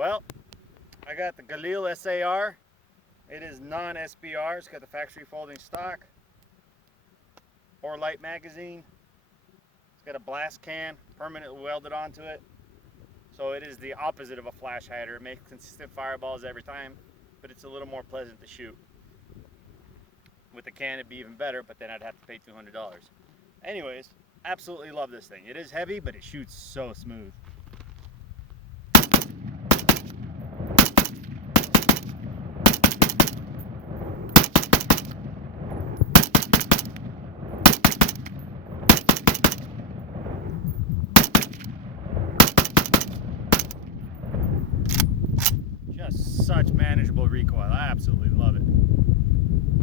Well, I got the Galil SAR. It is non-SBR. It's got the factory folding stock or light magazine. It's got a blast can permanently welded onto it. So it is the opposite of a flash hider. It makes consistent fireballs every time, but it's a little more pleasant to shoot. With the can it'd be even better, but then I'd have to pay $200. Anyways, absolutely love this thing. It is heavy, but it shoots so smooth. Just such manageable recoil. I absolutely love it.